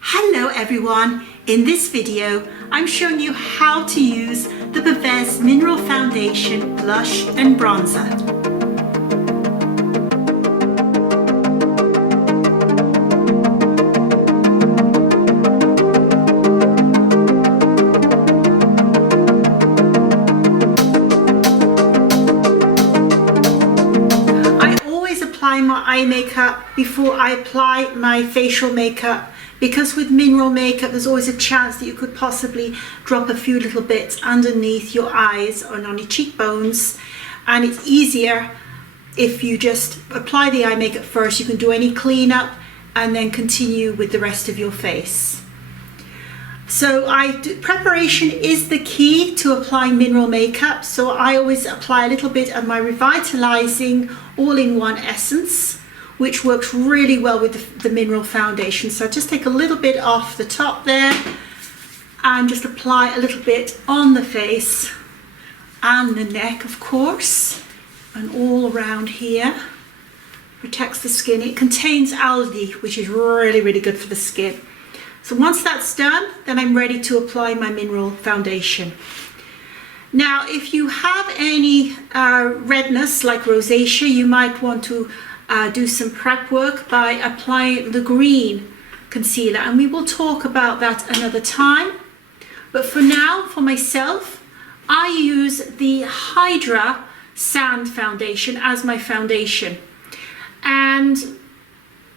Hello everyone, in this video I'm showing you how to use the Pavez Mineral Foundation Blush and Bronzer. I always apply my eye makeup before I apply my facial makeup, because with mineral makeup there's always a chance that you could possibly drop a few little bits underneath your eyes or on your cheekbones, and it's easier if you just apply the eye makeup first. You can do any cleanup and then continue with the rest of your face. So preparation is the key to applying mineral makeup, so I always apply a little bit of my revitalizing all-in-one essence, which works really well with the mineral foundation. So just take a little bit off the top there and just apply a little bit on the face and the neck, of course, and all around here. Protects the skin. It contains algae, which is really good for the skin. So once that's done, then I'm ready to apply my mineral foundation. Now, if you have any redness like rosacea, you might want to do some prep work by applying the green concealer, and we will talk about that another time. But for now, for myself, I use the Hydra Sand Foundation as my foundation, and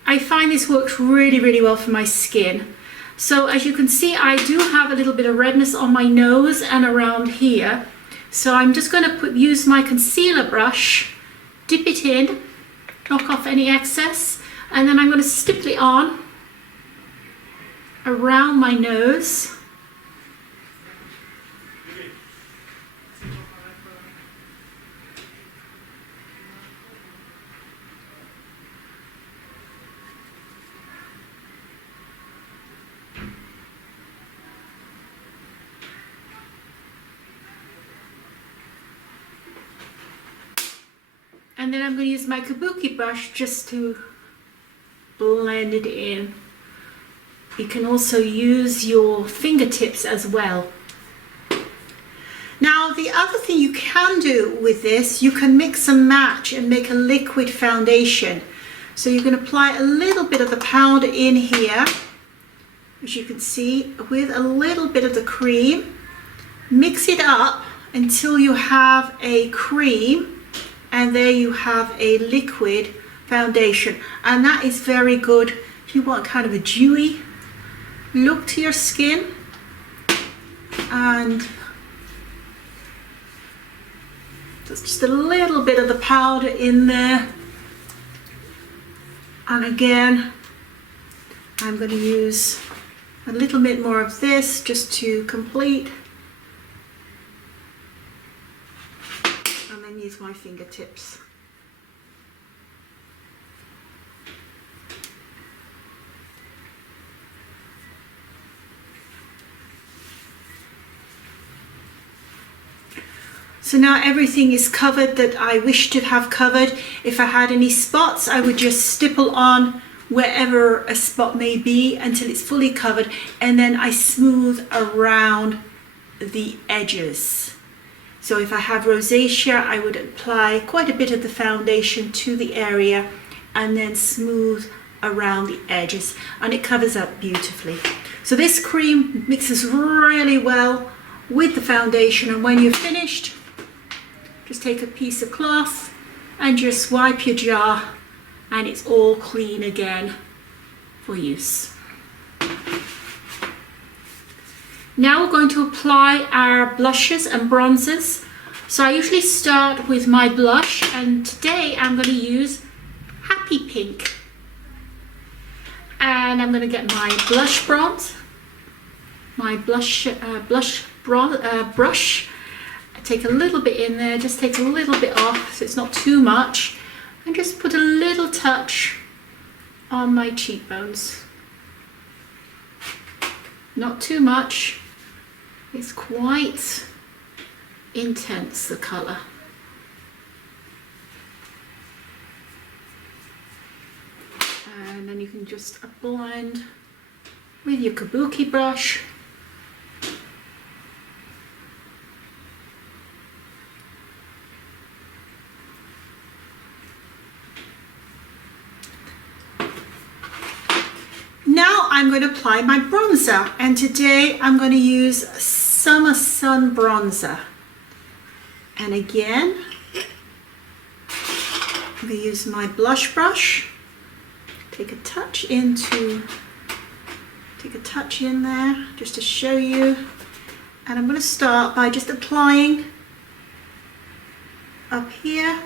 I find this works really well for my skin. So as you can see, I do have a little bit of redness on my nose and around here, so I'm just going to use my concealer brush, dip it in, knock off any excess, and then I'm going to stipple it on around my nose. And then I'm going to use my kabuki brush just to blend it in. You can also use your fingertips as well. Now, the other thing you can do with this, you can mix and match and make a liquid foundation. So you can apply a little bit of the powder in here, as you can see, with a little bit of the cream. Mix it up until you have a cream, and there you have a liquid foundation, and that is very good if you want kind of a dewy look to your skin. And just a little bit of the powder in there, and again I'm going to use a little bit more of this just to complete, and then use my fingertips. So now everything is covered that I wish to have covered. If I had any spots, I would just stipple on wherever a spot may be until it's fully covered, and then I smooth around the edges. So if I have rosacea, I would apply quite a bit of the foundation to the area and then smooth around the edges, and it covers up beautifully. So this cream mixes really well with the foundation, and when you're finished, just take a piece of cloth and just wipe your jar, and it's all clean again for use. Now we're going to apply our blushes and bronzers. So I usually start with my blush, and today I'm going to use Happy Pink. And I'm going to get my blush brush. Take a little bit in there, just take a little bit off so it's not too much, and just put a little touch on my cheekbones. Not too much. It's quite intense, the colour. And then you can just blend with your kabuki brush. Now I'm going to apply my bronzer, and today I'm going to use Summer Sun Bronzer. And again, I'm going to use my blush brush, take a touch in there just to show you. And I'm going to start by just applying up here.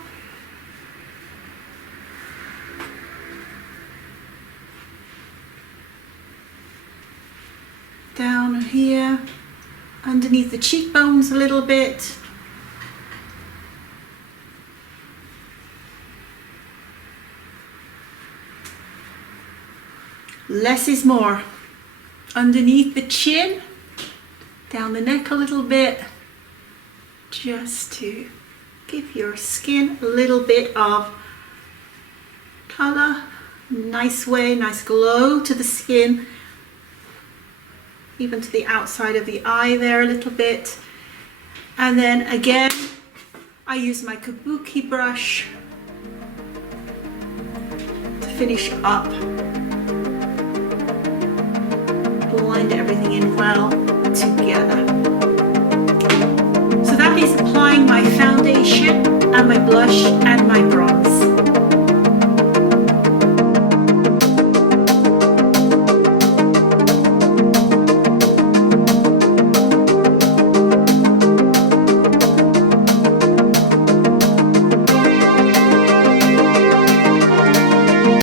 Down here, underneath the cheekbones a little bit. Less is more. Underneath the chin, down the neck a little bit, just to give your skin a little bit of color. Nice glow to the skin. Even to the outside of the eye there a little bit. And then again, I use my kabuki brush to finish up. Blend everything in well together. So that is applying my foundation and my blush and my bronze.